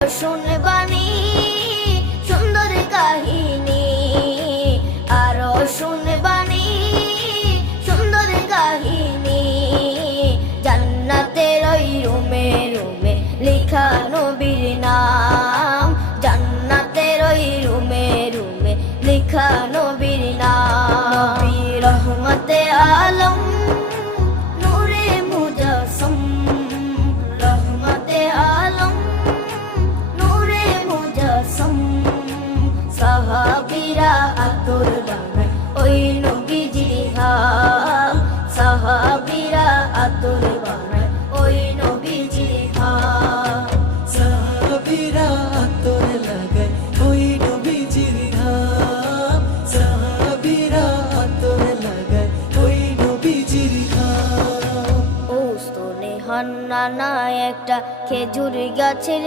শুনবানি সুন্দর কাহিনী, আরো শুনবানি সুন্দর কাহিনী। জান্নাতের ওই রুমে রুমে লেখা নবীর নাম, জান্নাতের ওই রুমে রুমে লেখা নবীর নাম। নবী রহমতে আলম নূরে মুজাসসম, রহমতে আলম নূরে মুজাসসম। সাহাবীরা আতর বানায় ওই নবীজির ঘাম, সাহাবীরা আতর বানায় ওই নবীজির ঘাম। সাহাবীরা আতর লাগায় ওই নবীজির ঘাম, সাহাবীরা আতর লাগায় ওই নবীজির ঘাম। ও স্তনে হান্নানা একটা খেজুর গাছের